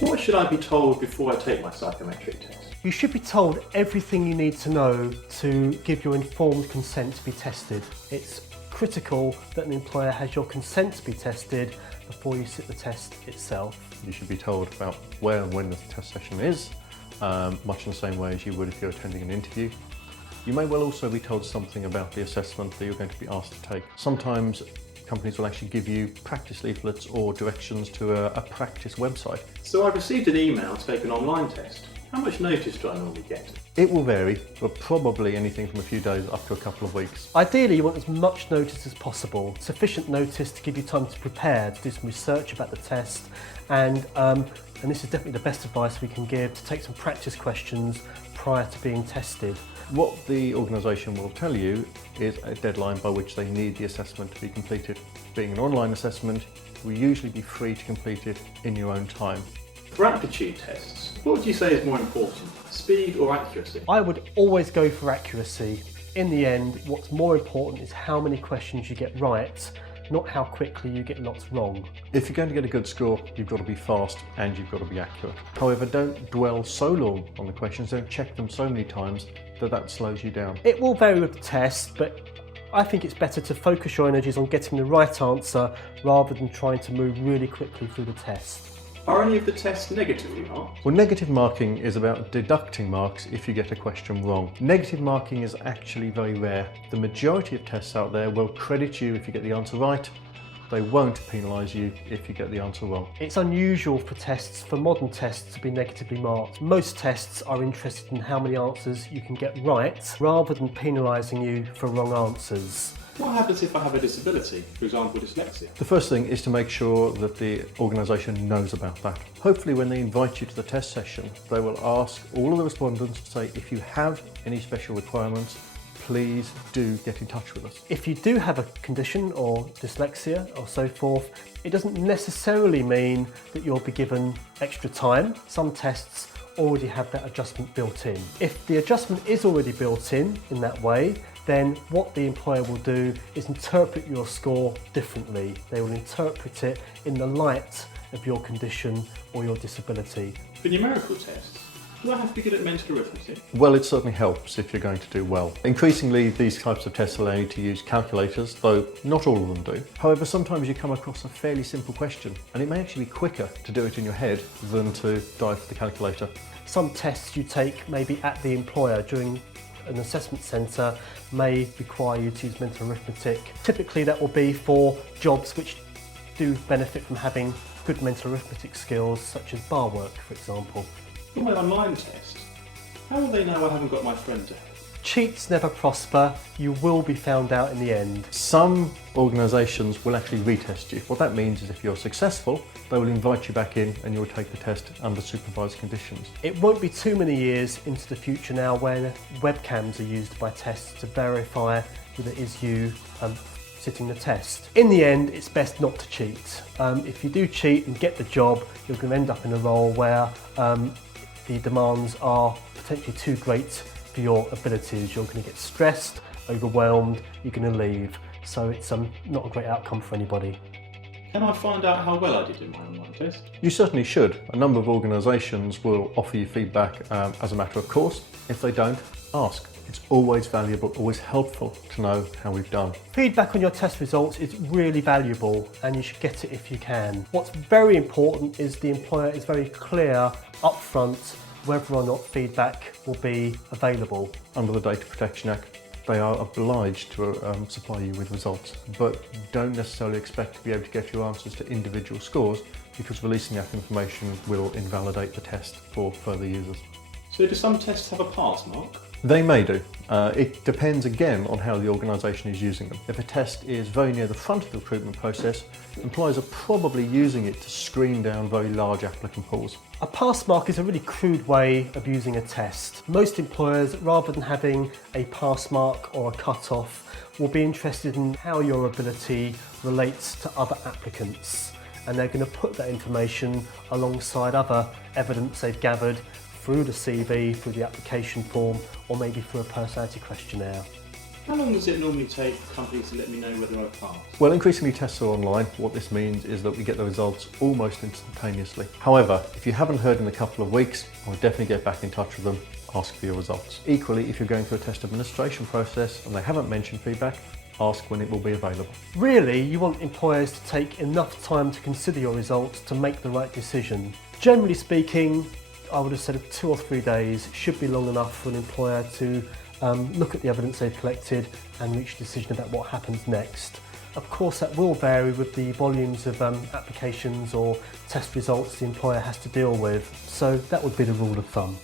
What should I be told before I take my psychometric test? You should be told everything you need to know to give your informed consent to be tested. It's critical that an employer has your consent to be tested before you sit the test itself. You should be told about where and when the test session is, much in the same way as you would if you're attending an interview. You may well also be told something about the assessment that you're going to be asked to take. Sometimes companies will actually give you practice leaflets or directions to a practice website. So I've received an email to take an online test. How much notice do I normally get? It will vary, but probably anything from a few days up to a couple of weeks. Ideally, you want as much notice as possible. Sufficient notice to give you time to prepare, to do some research about the test, and this is definitely the best advice we can give, to take some practice questions prior to being tested. What the organisation will tell you is a deadline by which they need the assessment to be completed. Being an online assessment, will usually be free to complete it in your own time. For aptitude tests, what would you say is more important, speed or accuracy? I would always go for accuracy. In the end, what's more important is how many questions you get right, not how quickly you get lots wrong. If you're going to get a good score, you've got to be fast and you've got to be accurate. However, don't dwell so long on the questions, don't check them so many times that slows you down. It will vary with the test, but I think it's better to focus your energies on getting the right answer rather than trying to move really quickly through the test. Are any of the tests negatively marked? Well, negative marking is about deducting marks if you get a question wrong. Negative marking is actually very rare. The majority of tests out there will credit you if you get the answer right. They won't penalise you if you get the answer wrong. It's unusual for modern tests to be negatively marked. Most tests are interested in how many answers you can get right rather than penalising you for wrong answers. What happens if I have a disability, for example dyslexia? The first thing is to make sure that the organisation knows about that. Hopefully when they invite you to the test session, they will ask all of the respondents to say, if you have any special requirements, please do get in touch with us. If you do have a condition or dyslexia or so forth, it doesn't necessarily mean that you'll be given extra time. Some tests already have that adjustment built in. If the adjustment is already built in that way, then what the employer will do is interpret your score differently. They will interpret it in the light of your condition or your disability. For numerical tests, do I have to be good at mental arithmetic? Well, it certainly helps if you're going to do well. Increasingly, these types of tests allow you to use calculators, though not all of them do. However, sometimes you come across a fairly simple question, and it may actually be quicker to do it in your head than to dive for the calculator. Some tests you take maybe at the employer during an assessment centre may require you to use mental arithmetic. Typically that will be for jobs which do benefit from having good mental arithmetic skills, such as bar work, for example. For my online test, how will they know I haven't got my friends ahead? Cheats never prosper. You will be found out in the end. Some organisations will actually retest you. What that means is if you're successful, they will invite you back in and you'll take the test under supervised conditions. It won't be too many years into the future now when webcams are used by tests to verify that it is you sitting the test. In the end, it's best not to cheat. If you do cheat and get the job, you're going to end up in a role where the demands are potentially too great for your abilities. You're going to get stressed, overwhelmed, you're going to leave. So it's not a great outcome for anybody. Can I find out how well I did in my online test? You certainly should. A number of organisations will offer you feedback as a matter of course. If they don't, ask. It's always valuable, always helpful to know how we've done. Feedback on your test results is really valuable and you should get it if you can. What's very important is the employer is very clear up front whether or not feedback will be available. Under the Data Protection Act, they are obliged to supply you with results, but don't necessarily expect to be able to get your answers to individual scores because releasing that information will invalidate the test for further users. So do some tests have a pass mark? They may do. It depends again on how the organisation is using them. If a test is very near the front of the recruitment process, employers are probably using it to screen down very large applicant pools. A pass mark is a really crude way of using a test. Most employers, rather than having a pass mark or a cut-off, will be interested in how your ability relates to other applicants. And they're going to put that information alongside other evidence they've gathered through the CV, through the application form, or maybe through a personality questionnaire. How long does it normally take companies to let me know whether I've passed? Well, increasingly tests are online. What this means is that we get the results almost instantaneously. However, if you haven't heard in a couple of weeks, I would definitely get back in touch with them, ask for your results. Equally, if you're going through a test administration process and they haven't mentioned feedback, ask when it will be available. Really, you want employers to take enough time to consider your results to make the right decision. Generally speaking, I would have said 2 or 3 days should be long enough for an employer to look at the evidence they've collected and reach a decision about what happens next. Of course, that will vary with the volumes of applications or test results the employer has to deal with, so that would be the rule of thumb.